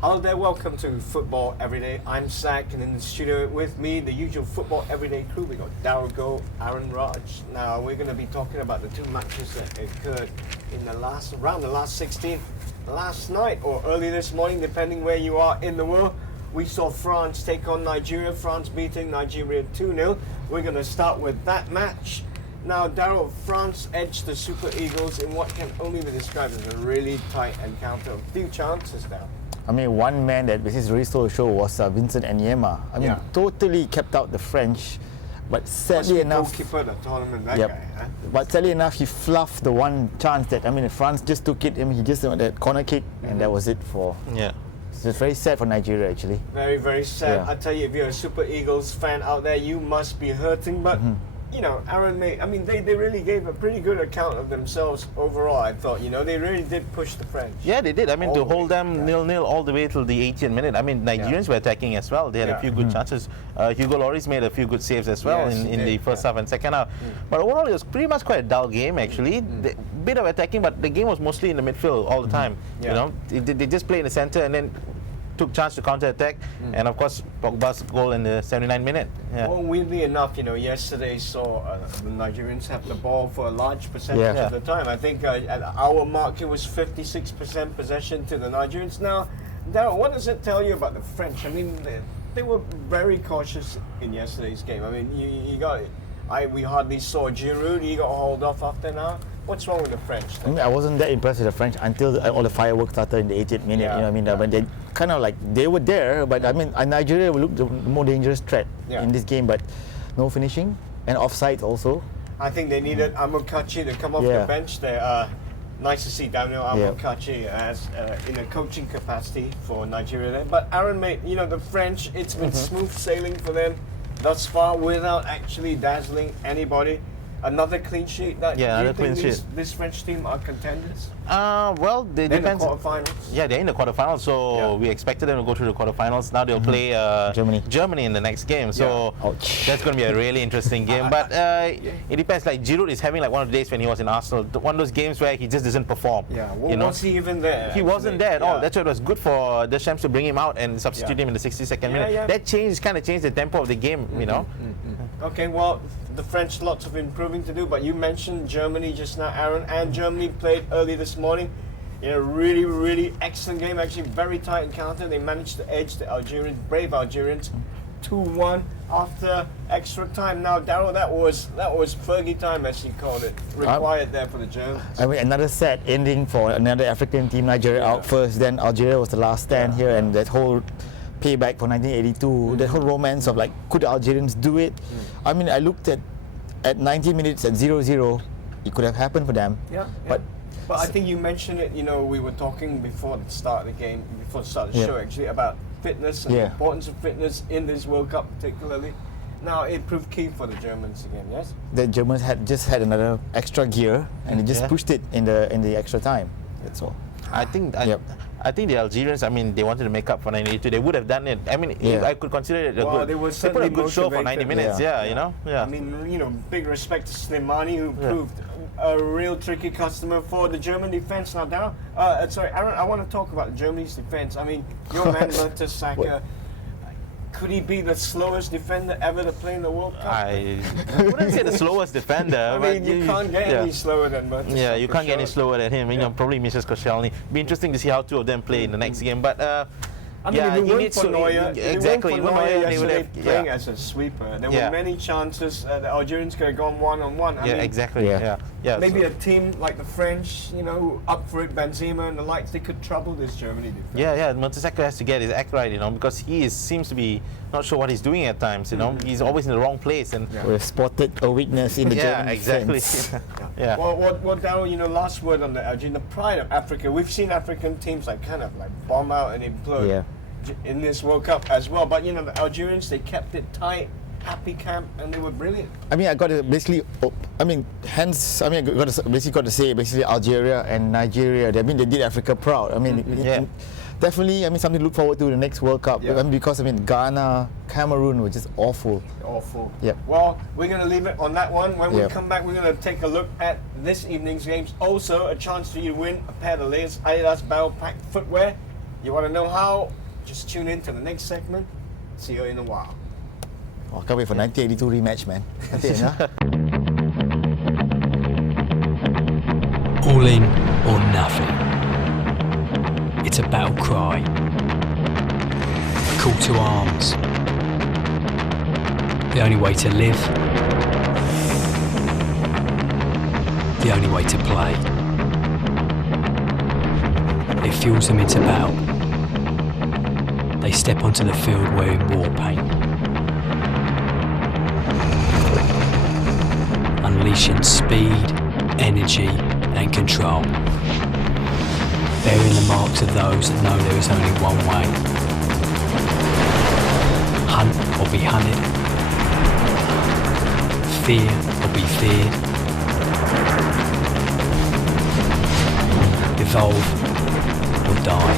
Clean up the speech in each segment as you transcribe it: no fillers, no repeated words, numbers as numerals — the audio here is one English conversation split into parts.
Hello there, welcome to Football Everyday. I'm Zach, and in the studio with me, the usual Football Everyday crew. We got Darryl Go, Aaron Raj. Now we're going to be talking about the two matches that occurred in the last 16. Last night or early this morning, depending where you are in the world, we saw France take on Nigeria. France beating Nigeria 2-0. We're going to start with that match. Now, Darryl, France edged the Super Eagles in what can only be described as a really tight encounter. A few chances now. I mean, one man that basically really stole the show was Vincent Anyema. I mean, totally kept out the French, but sadly enough, goalkeeper of the tournament, that guy. Huh? But sadly enough, he fluffed the one chance that France just took it. I mean, he just did that corner kick, and that was it for. Yeah. So it's very sad for Nigeria, actually. Very, very sad. Yeah. I tell you, if you're a Super Eagles fan out there, you must be hurting. But you know, Aaron, they really gave a pretty good account of themselves overall. I thought, they really did push the French. Yeah, they did. I mean, to hold them 0-0 all the way till the 80th minute. I mean, Nigerians were attacking as well. They had a few good chances. Hugo Lloris made a few good saves as well in the first half and second half. But overall, it was pretty much quite a dull game, actually. Bit of attacking, but the game was mostly in the midfield all the time. You know, they just played in the center and then took chance to counter-attack, and of course Pogba's goal in the 79th minute. Yeah. Well, weirdly enough, yesterday saw the Nigerians have the ball for a large percentage of the time. I think at our mark it was 56% possession to the Nigerians. Now, Darryl, what does it tell you about the French? I mean, they were very cautious in yesterday's game. I mean, we hardly saw Giroud. He got hauled off after now. What's wrong with the French? I mean, I wasn't that impressed with the French until all the fireworks started in the 80th minute. When they kind of they were there, but I mean, Nigeria looked the more dangerous threat in this game, but no finishing and offside also. I think they needed Amokachi to come off the bench there. Nice to see Daniel Amokachi as in a coaching capacity for Nigeria there. But Aaron, mate, the French, it's been smooth sailing for them thus far without actually dazzling anybody. Another clean sheet. Do you think this French team are contenders? Well, they depends. In the quarterfinals. Yeah, they're in the quarterfinals, so we expected them to go through the quarterfinals. Now they'll play Germany in the next game, so that's going to be a really interesting game. But it depends. Like Giroud is having one of the days when he was in Arsenal, one of those games where he just doesn't perform. Yeah, was he even there? He wasn't there at all. That's why it was good for Deschamps to bring him out and substitute him in the 62nd minute. Yeah. That kind of changed the tempo of the game. Okay, well, the French lots of improving to do, but you mentioned Germany just now, Aaron, and Germany played early this morning in a really, really excellent game, actually very tight encounter. They managed to edge the brave Algerians 2-1 after extra time. Now, Darryl, that was Fergie time, as you called it, required there for the Germans. I mean, another sad ending for another African team. Nigeria out first, then Algeria was the last stand here, and that whole payback for 1982, the whole romance of could the Algerians do it? I mean, I looked at 90 minutes at 0-0, it could have happened for them. But I think you mentioned it, we were talking before the start of the game, before the start of the show actually, about fitness and the importance of fitness in this World Cup particularly. Now, it proved key for the Germans again, yes? The Germans had another extra gear and they just pushed it in the extra time, that's all. I think the Algerians, I mean, they wanted to make up for 1982. They would have done it. I mean, I could consider it they put a good show for 90 minutes. I mean, big respect to Slimani, who proved a real tricky customer for the German defense. Now, Darryl, sorry, Aaron, I want to talk about Germany's defense. I mean, your man Mertesacker. Could he be the slowest defender ever to play in the World Cup? I wouldn't say the slowest defender. I mean, you can't get any slower than Mertesacker. Yeah, you can't get any slower than him. Probably Mrs. Koscielny. Be interesting to see how two of them play in the next game. But if it weren't for Neuer, yesterday playing as a sweeper, there were many chances the Algerians could have gone one-on-one. Maybe a team like the French, up for it, Benzema and the likes, they could trouble this Germany defense. Mertesacker has to get his act right, because he seems to be not sure what he's doing at times. He's always in the wrong place, and we've spotted a weakness in the German defense. Well, Darryl, last word on the Algerian, the pride of Africa. We've seen African teams bomb out and implode in this World Cup as well. But the Algerians, they kept it tight, happy camp, and they were brilliant. I mean, I got to basically, got to say Algeria and Nigeria. I mean, they did Africa proud. I mean, definitely, something to look forward to in the next World Cup. Because Ghana, Cameroon were just awful. Yeah. Well, we're going to leave it on that one. When we come back, we're going to take a look at this evening's games. Also, a chance for you to win a pair of the latest Adidas Battle Pack footwear You want to know how? Just tune in to the next segment. See you in a while. Oh, can't wait for 1982 rematch, man. That's it, huh? All in or nothing. It's a battle cry. A call to arms. The only way to live. The only way to play. It fuels them into battle. They step onto the field wearing war paint. Unleashing speed, energy and control. Bearing the marks of those that know there is only one way. Hunt or be hunted. Fear or be feared. Evolve or die.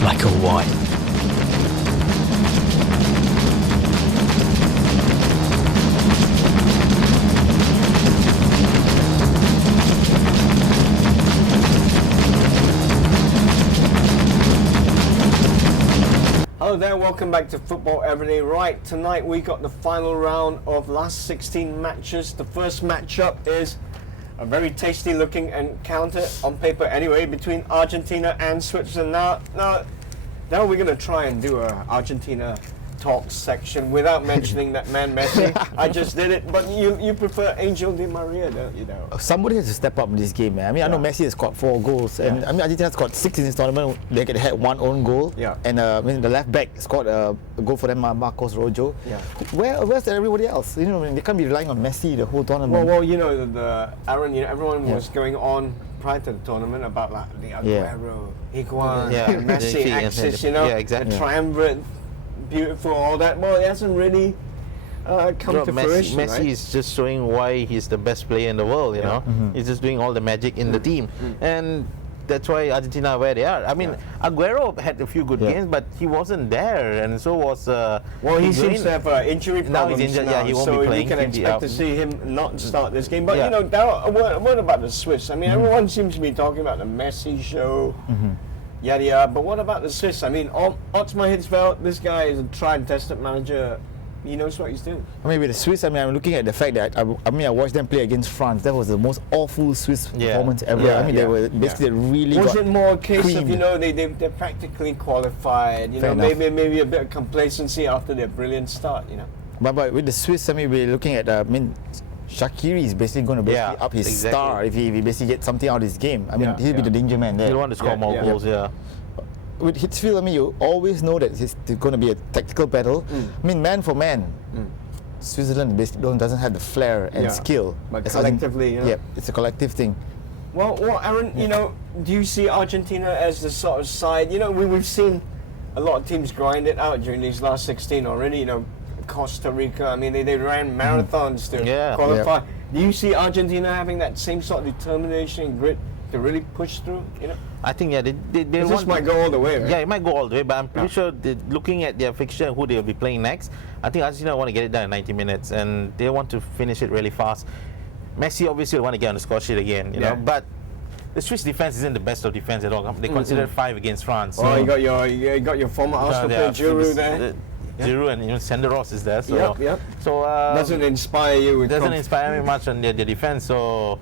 Black or white. Hello there, welcome back to Football Everyday. Right, tonight we got the final round of last 16 matches. The first matchup is a very tasty looking encounter, on paper anyway, between Argentina and Switzerland. Now we're going to try and do a Argentina talk section without mentioning that man Messi. I just did it, but you prefer Angel Di Maria, don't you? Somebody has to step up in this game, man. I mean, I know Messi has scored 4 goals, and I mean, Argentina has scored 6 in this tournament. They had 1 own goal, and I mean, the left back scored a goal for them, Marcos Rojo. Yeah. Where's everybody else? You know, I mean, they can't be relying on Messi the whole tournament. Well, you know, Aaron, everyone was going on prior to the tournament about like the Aguero, Higuain, Messi axis, you know, the triumvirate. Beautiful, all that. Well, it hasn't really come to fruition. Messi is just showing why he's the best player in the world. You know, he's just doing all the magic in the team, and that's why Argentina are where they are. I mean, Aguero had a few good games, but he wasn't there, and so was. Well, he seems to have injury problems now. He's injured. Yeah, he won't be playing. So we can expect to see him not start this game. But you know, Darryl, a word about the Swiss. I mean, everyone seems to be talking about the Messi show. Yada yada, but what about the Swiss? I mean, Ottmar Hitzfeld, this guy is a tried and tested manager. He knows what he's doing. I mean, with the Swiss, I mean, I'm looking at the fact that I watched them play against France. That was the most awful Swiss performance ever. I mean, they were basically really. Was it more a case creamed. of they're practically qualified? You know, maybe a bit of complacency after their brilliant start. You know. But with the Swiss, I mean, we're looking at Shaqiri is basically going to up his star if he basically gets something out of his game. I mean, he'll be the danger man there. He'll want to score more goals, With Hitzfeld, I mean, you always know that it's going to be a tactical battle. I mean, man for man, Switzerland basically doesn't have the flair and skill. But collectively, it's a collective thing. Well, Aaron, you know, do you see Argentina as the sort of side? You know, we've seen a lot of teams grind it out during these last 16 already. You know, Costa Rica. I mean, they ran marathons to qualify. Do you see Argentina having that same sort of determination and grit to really push through? You know, I think this might go all the way. Right? Yeah, it might go all the way, but I'm pretty sure looking at their fixture and who they'll be playing next, I think Argentina want to get it done in 90 minutes, and they want to finish it really fast. Messi obviously will want to get on the score sheet again, you know, but the Swiss defense isn't the best of defense at all. They considered 5 against France. So you got your former Arsenal player Giroud there. Giroud and Senderos is there. So, so doesn't inspire you. Doesn't inspire me much on their defense. So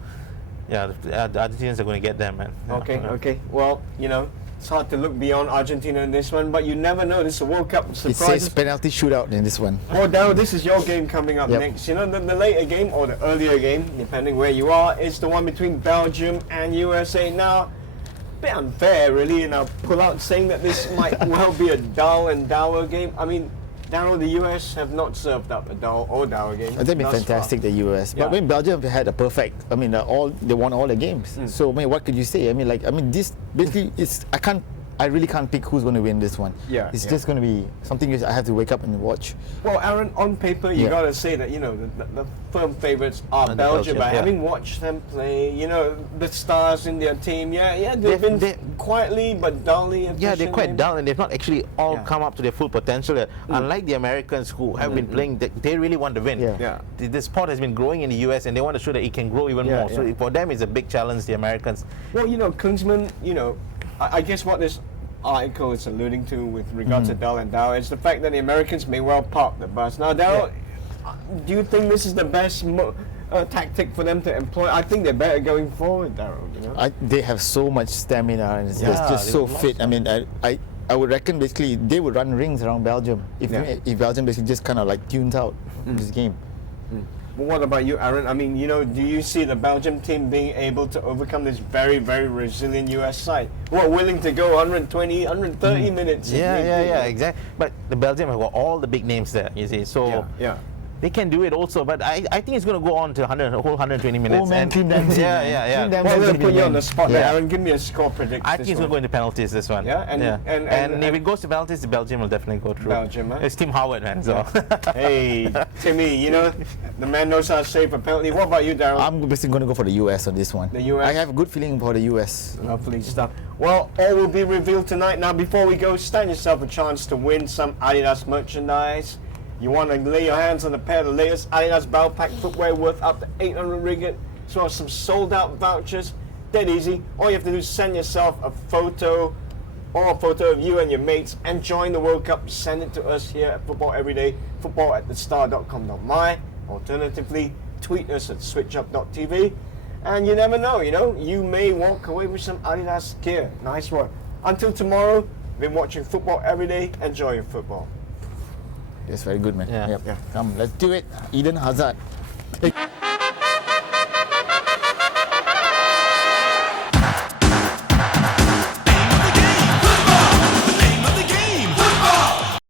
yeah, the Argentinians are going to get them, man. Okay. Well, you know, it's hard to look beyond Argentina in this one, but you never know. This is a World Cup surprise. It says penalty shootout in this one. Oh, Darryl, this is your game coming up next. You know, the later game or the earlier game, depending where you are, is the one between Belgium and USA. Now, a bit unfair, really, and I'll pull out saying that this might well be a dull and dour game. I mean, Darryl, the US have not served up a dull or dour game. They've been fantastic, the US. But when Belgium had a perfect, I mean, they won all the games. So, I mean, what could you say? I mean, this basically is, I I really can't pick who's going to win this one. Yeah, it's yeah. just going to be something I have to wake up and watch. Well, Aaron, on paper, you Yeah. gotta say that the firm favourites are And Belgium. Belgium, But yeah. having watched them play, the stars in their team, they've been quietly but dully efficient. Yeah, they're quite maybe. dull and they've not actually all Yeah. come up to their full potential yet. Unlike the Americans who have been playing, they really want to win. Yeah. Yeah. The sport has been growing in the US and they want to show that it can grow even Yeah, more. So yeah. for them, it's a big challenge, the Americans. Well, Klinsmann, I guess what this article is alluding to with regard to Dal and Dow is the fact that the Americans may well park the bus. Now, Daryl, do you think this is the best tactic for them to employ? I think they're better going forward, Daryl. They have so much stamina and it's just they so got fit. I mean, I would reckon basically they would run rings around Belgium if Belgium basically just kind of like tunes out this game. But what about you, Aaron? I mean, do you see the Belgium team being able to overcome this very, very resilient US side who are willing to go 120, 130 minutes? if need be? Yeah, exactly. But the Belgium have got all the big names there, you see. So Yeah. they can do it also. But I think it's going to go on to a whole 120 minutes. Oh man, And- Team Dempsey. Yeah, man. yeah, yeah. Team Dempsey Well, is we'll gonna be put you the on the man. spot Yeah. there. Aaron, give me a score prediction. I think it's going to go into penalties this one. Yeah, and if it goes to penalties, the Belgium will definitely go through. Belgium, huh? It's Tim Howard, man. So Hey, Timmy, the man knows how to save a penalty. What about you, Daryl? I'm basically going to go for the US on this one. The US? I have a good feeling for the US. Lovely stuff. Well, all will be revealed tonight. Now, before we go, stand yourself a chance to win some Adidas merchandise. You want to lay your hands on a pair of the latest Adidas Battle Pack footwear worth up to 800 ringgit, as well as some sold-out vouchers. Dead easy. All you have to do is send yourself a photo of you and your mates and join the World Cup. Send it to us here at Football Everyday, football@thestar.com.my. Alternatively, tweet us at switchup.tv. And you never know, you may walk away with some Adidas gear. Nice work. Until tomorrow, been watching Football Everyday. Enjoy your football. That's very good, man. Yeah. Yep. Yeah. Come, let's do it. Eden Hazard. Hey.